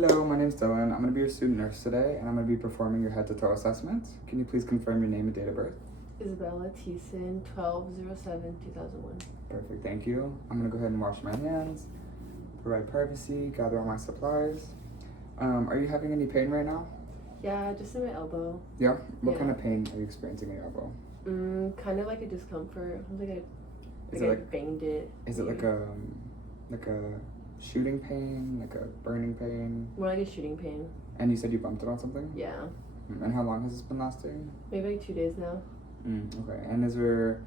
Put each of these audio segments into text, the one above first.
Hello, my name's Dylan. I'm going to be your student nurse today, and I'm going to be performing your head-to-toe assessment. Can you please confirm your name and date of birth? Isabella Thiessen, 12/07/2001. Perfect, thank you. I'm going to go ahead and wash my hands, provide privacy, gather all my supplies. Are you having any pain right now? Yeah, just in my elbow. Yeah? What Yeah. kind of pain are you experiencing in your elbow? Kind of like a discomfort. Is I it banged it. Is it like a shooting pain, like a burning pain? More like a shooting pain. And you said you bumped it on something? Yeah. And how long has this been lasting? Maybe like 2 days now. Okay. And is there,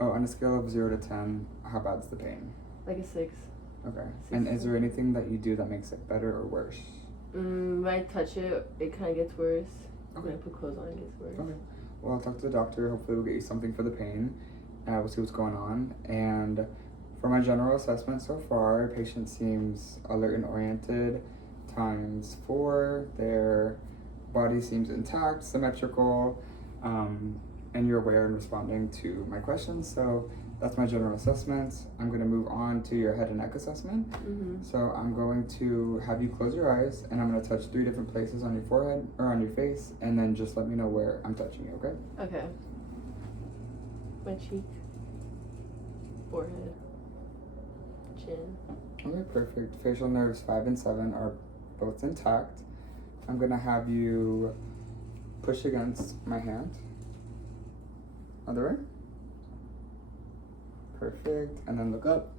on a scale of 0 to 10, how bad's the pain? Like a 6. Okay. 6. And is there anything that you do that makes it better or worse? When I touch it, it kind of gets worse. Okay. When I put clothes on, it gets worse. Okay. Well, I'll talk to the doctor. Hopefully we'll get you something for the pain. We'll see what's going on. And for my general assessment so far, patient seems alert and oriented times 4. Their body seems intact, symmetrical, and you're aware and responding to my questions. So that's my general assessment. I'm going to move on to your head and neck assessment. So I'm going to have you close your eyes, and I'm going to touch 3 different places on your forehead or on your face, and then just let me know where I'm touching you, okay? Okay. My cheek, forehead, chin. Okay, perfect. Facial nerves 5 and 7 are both intact. I'm going to have you push against my hand. Other way. Perfect. And then look up,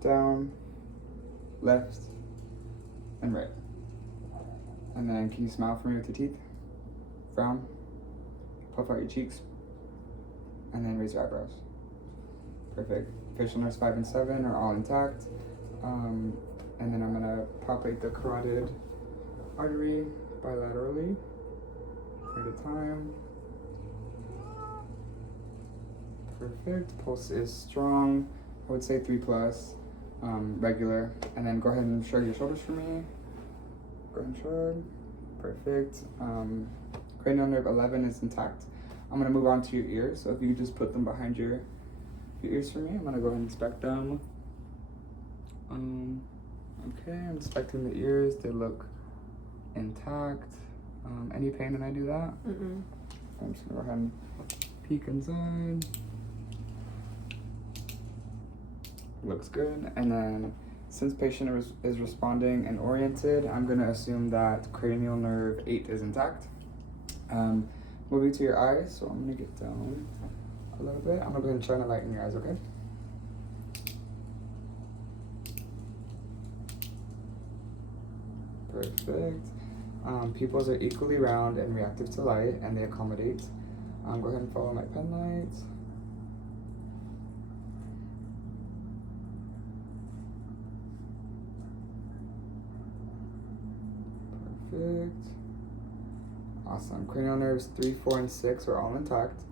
down, left, and right. And then can you smile for me with your teeth? Frown. Puff out your cheeks. And then raise your eyebrows. Perfect. Facial nerves 5 and 7 are all intact. And then I'm gonna palpate the carotid artery bilaterally at a time. Perfect. Pulse is strong. I would say 3+, regular. And then go ahead and shrug your shoulders for me. Go ahead and shrug. Perfect. Cranial nerve 11 is intact. I'm gonna move on to your ears. So if you could just put them behind your ears for me. I'm gonna go ahead and inspect them. Okay, I'm inspecting the ears. They look intact. Any pain when I do that? Mm-mm. I'm just gonna go ahead and peek inside. Looks good. And then since patient is responding and oriented, I'm gonna assume that cranial nerve 8 is intact. Moving to your eyes, so I'm gonna get down a little bit. I'm gonna go ahead and shine a light in your eyes, okay? Perfect. Pupils are equally round and reactive to light, and they accommodate. Go ahead and follow my pen light. Perfect. Awesome. Cranial nerves 3, 4, and 6 are all intact.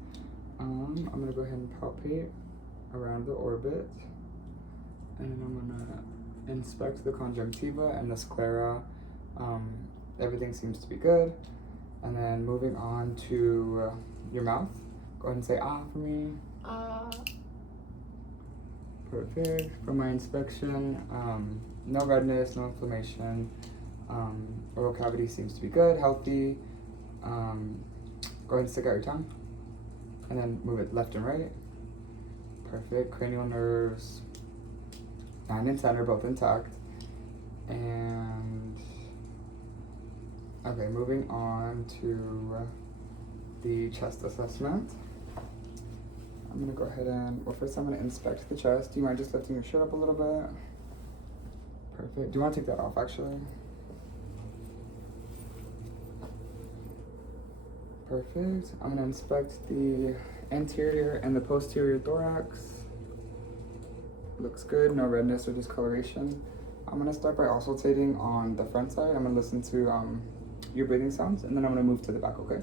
I'm gonna go ahead and palpate around the orbit, and I'm gonna inspect the conjunctiva and the sclera. Everything seems to be good. And then moving on to your mouth. Go ahead and say ah for me. Ah. Perfect. For my inspection, no redness, no inflammation. Oral cavity seems to be good, healthy. Go ahead and stick out your tongue. And then move it left and right. Perfect. Cranial nerves 9 and 10 are both intact. And okay, moving on to the chest assessment. I'm gonna go ahead and, well, first I'm gonna inspect the chest. Do you mind just lifting your shirt up a little bit? Perfect. Do you want to take that off actually? Perfect. I'm gonna inspect the anterior and the posterior thorax. Looks good, no redness or discoloration. I'm gonna start by auscultating on the front side. I'm gonna listen to your breathing sounds, and then I'm gonna move to the back, okay?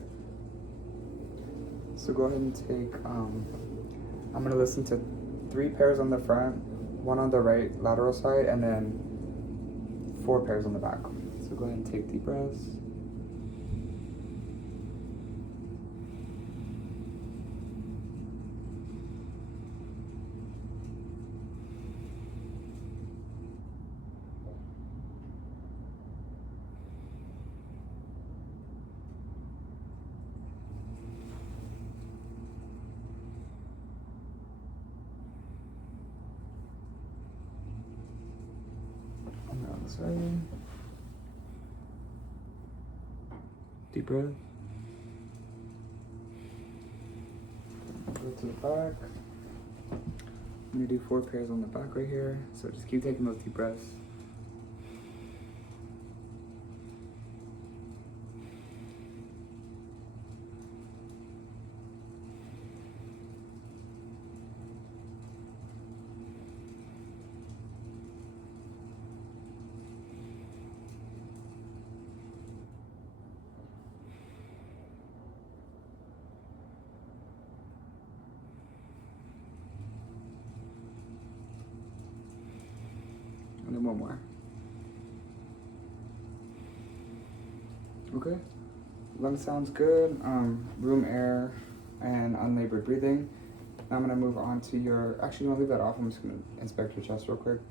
So go ahead and take, I'm gonna listen to 3 pairs on the front, 1 on the right lateral side, and then 4 pairs on the back. So go ahead and take deep breaths. Sorry. Deep breath. Go to the back. I'm gonna do 4 pairs on the back right here. So just keep taking those deep breaths. And then one more. Okay. Lung sounds good. Room air and unlabored breathing. Now I'm gonna move on to your. Actually, you wanna leave that off. I'm just gonna inspect your chest real quick.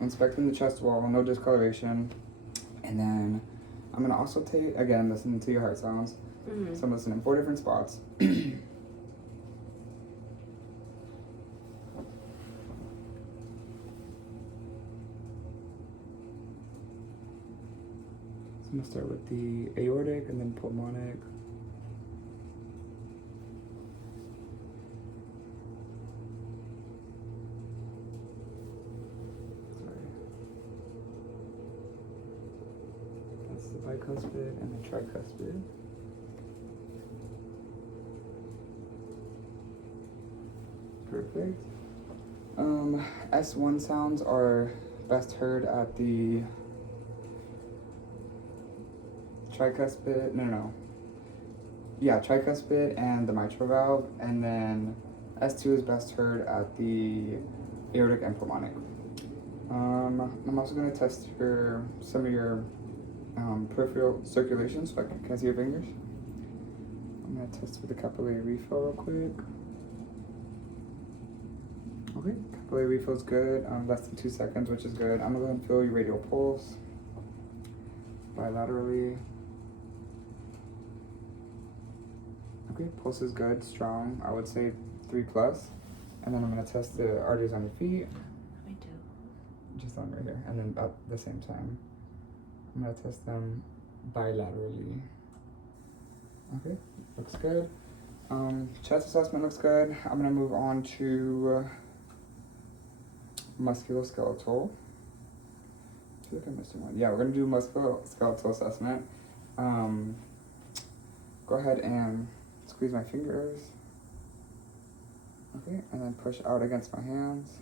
Inspecting the chest wall, no discoloration, and then I'm gonna also take again listening to your heart sounds. Mm-hmm. So I'm listening in 4 different spots. I'm gonna start with the aortic and then pulmonic. Sorry. That's the bicuspid and the tricuspid. Perfect. S1 sounds are best heard at the tricuspid, no. Yeah, tricuspid and the mitral valve, and then S2 is best heard at the aortic and pulmonic. I'm also going to test some of your peripheral circulation, so can I see your fingers? I'm going to test for the capillary refill real quick. Okay, capillary refill is good, less than 2 seconds, which is good. I'm going to go ahead and feel your radial pulse bilaterally. Okay, pulse is good, strong. I would say 3+. And then I'm gonna test the arteries on your feet. Me too. Just on right here, and then at the same time. I'm gonna test them bilaterally. Okay, looks good. Chest assessment looks good. I'm gonna move on to musculoskeletal. I feel like I'm missing one. Yeah, we're gonna do musculoskeletal assessment. Go ahead and squeeze my fingers. Okay, and then push out against my hands.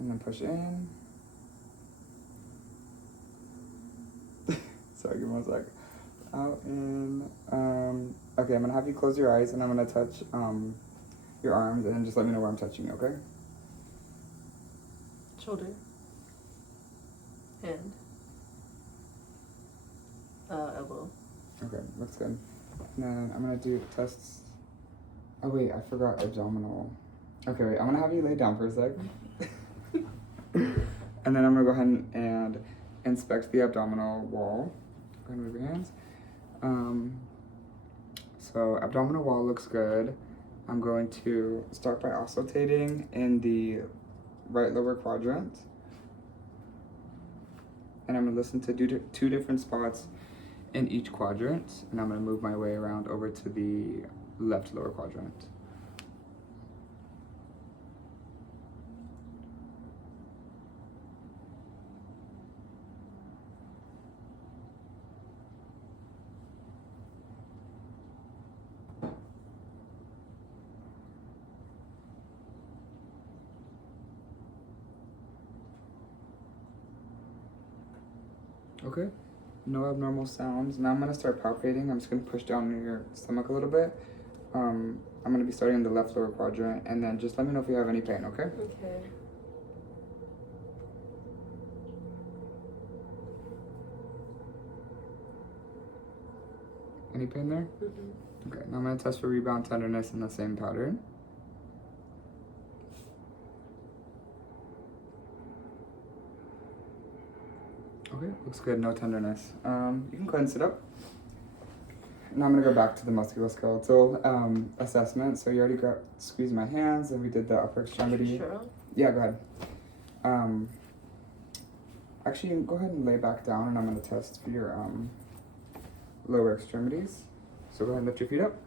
And then push in. Sorry, give me 1 sec. Out in. Okay, I'm gonna have you close your eyes and I'm gonna touch your arms and then just let me know where I'm touching you, okay? Shoulder. Hand. Elbow. Okay, looks good. And then I'm gonna do tests. Oh wait, I forgot abdominal. Okay, wait, I'm gonna have you lay down for a sec. And then I'm gonna go ahead and inspect the abdominal wall. Go ahead and move your hands. So abdominal wall looks good. I'm going to start by oscillating in the right lower quadrant. And I'm gonna listen to 2 different spots in each quadrant. And I'm gonna move my way around over to the left lower quadrant. Okay, no abnormal sounds. Now I'm gonna start palpating. I'm just gonna push down in your stomach a little bit. I'm gonna be starting in the left lower quadrant, and then just let me know if you have any pain, okay? Okay. Any pain there? Mm-hmm. Okay, now I'm gonna test for rebound tenderness in the same pattern. Okay, looks good, no tenderness. You can go ahead and sit up. Now I'm gonna go back to the musculoskeletal assessment. So you already squeezed my hands and we did the upper extremity. Sure. Yeah, go ahead. Actually, you can go ahead and lay back down, and I'm gonna test for your lower extremities. So go ahead and lift your feet up,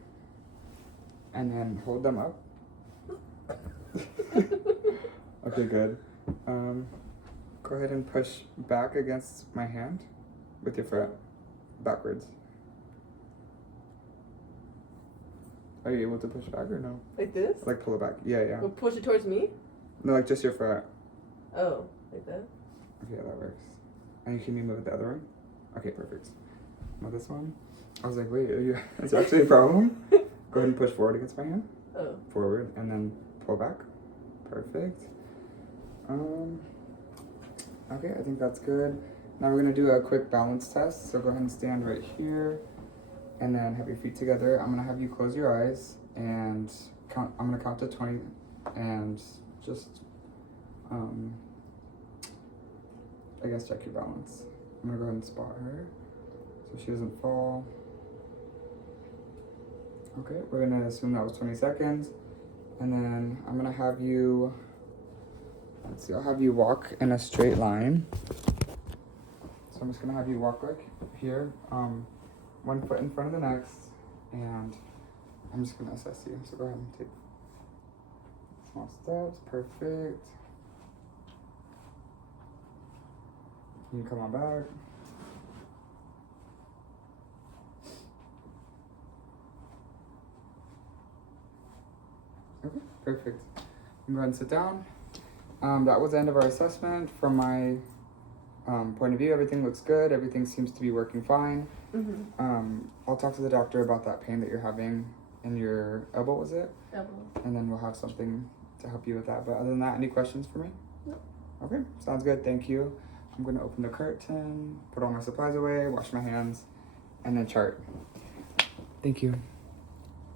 and then hold them up. Okay, good. Go ahead and push back against my hand with your foot backwards. Are you able to push back or no? Like this? Like pull it back. Yeah, yeah. Or push it towards me? No, like just your foot. Oh, like that? Okay, that works. And can you move it the other way? Okay, perfect. Now this one. I was like, wait, is there actually a problem? Go ahead and push forward against my hand. Oh. Forward and then pull back. Perfect. Okay, I think that's good. Now we're gonna do a quick balance test. So go ahead and stand right here, and then have your feet together. I'm gonna have you close your eyes and count. I'm gonna count to 20, and just, I guess check your balance. I'm gonna go ahead and spot her so she doesn't fall. Okay, we're gonna assume that was 20 seconds, and then I'm gonna have you. Let's see, I'll have you walk in a straight line. So I'm just gonna have you walk like here, one foot in front of the next, and I'm just gonna assess you. So go ahead and take small steps, perfect. You can come on back. Okay, perfect. You can go ahead and sit down. That was the end of our assessment. From my point of view, everything looks good. Everything seems to be working fine. Mm-hmm. I'll talk to the doctor about that pain that you're having in your elbow, was it? Elbow. And then we'll have something to help you with that. But other than that, any questions for me? No. Okay, sounds good. Thank you. I'm going to open the curtain, put all my supplies away, wash my hands, and then chart. Thank you.